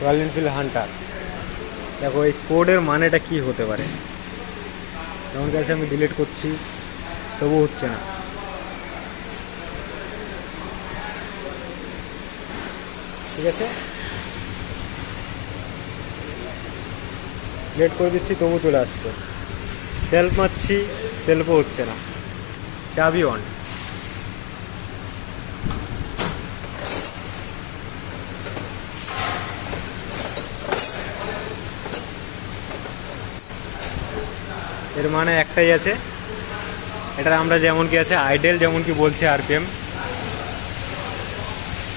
Royal Enfield Hunter. দেখো এই কোডের মানেটা কি হতে পারে। যেমন কাছে আমি ডিলিট করছি তবু হচ্ছে না। ঠিক আছে, ডিলিট করে দিচ্ছি তবু চলে আসছে। সেলফ মারছি, সেলফও হচ্ছে না। চাবি অন। এর মানে একটাই আছে, এটা আমরা যেমন কি আছে আইডেল যেমন কি বলছে আরপিএম,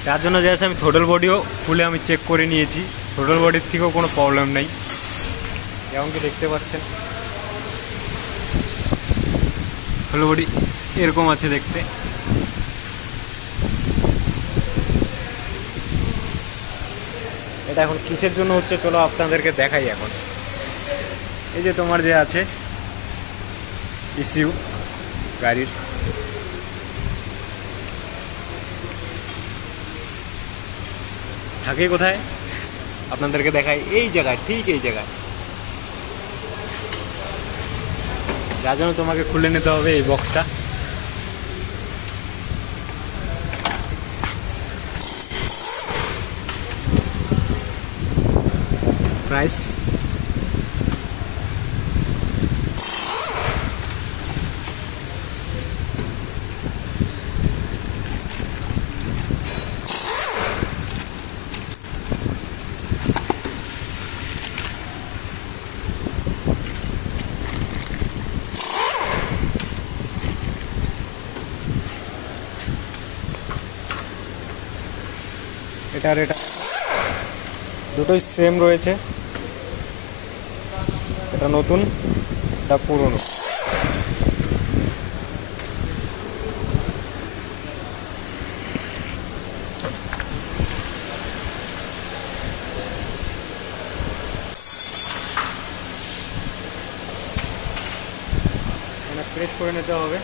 তার জন্য যে আছে আমি থ্রোটল বডিও খুলে আমি চেক করে নিয়েছি, থ্রোটল বডির থেকেও কোনো প্রবলেম নেই। যেমন কি দেখতে পাচ্ছেন থ্রোটল বডি এরকম আছে দেখতে। এটা এখন কিসের জন্য হচ্ছে চলো আপনাদেরকে দেখাই। এখন এই যে তোমার যে আছে ইসিউ গাড়ির, থাকে কোথায় আপনাদেরকে দেখাই, এই জায়গায়, ঠিক এই জায়গায়। যার জন্য তোমাকে খুলে নিতে হবে এই বক্সটা। প্রাইস এটার এটা দুটোই সেম রয়েছে, এটা নতুন এটা পুরনো। এটা প্রেস করে নিতে হবে।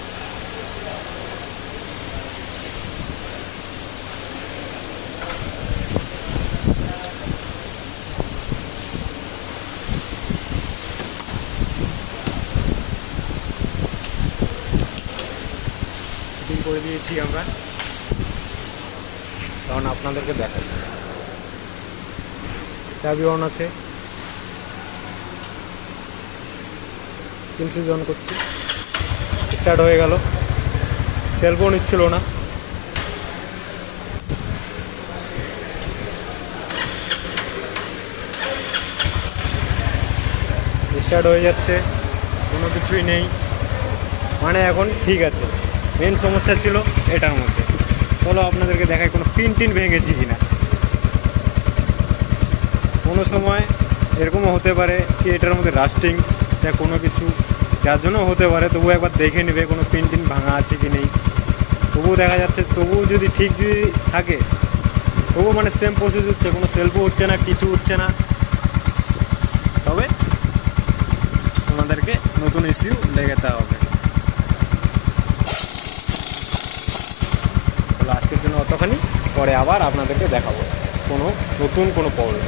ফিটিং করে দিয়েছি আমরা, কারণ আপনাদেরকে দেখাই। চাবি অন আছে, কিল সুইচ অন করছি, স্টার্ট হয়ে গেল। সেলফোন নিচ্ছিল না, স্টার্ট হয়ে যাচ্ছে, কোনো কিছুই নেই, মানে এখন ঠিক আছে। মেন সমস্যা ছিল এটার মধ্যে। চলো আপনাদেরকে দেখাই কোনো পিন টিন ভেঙেছি কিনা। কোনো সময় এরকমও হতে পারে কি এটার মধ্যে রাস্টিং বা কোনো কিছু, যার জন্য হতে পারে। তবুও একবার দেখে নেবে কোনো পিন টিন ভাঙা আছে কি নেই। তবুও দেখা যাচ্ছে, তবুও যদি ঠিক যদি থাকে তবুও মানে সেম প্রসেস হচ্ছে, কোনো সেলফও হচ্ছে না, কিছু হচ্ছে না। তবে আমাদেরকে নতুন ইস্যু লেগাতে হবে। আজকের জন্য অতখানি, পরে আবার আপনাদেরকে দেখাবো কোনো নতুন কোনো প্রবলেম।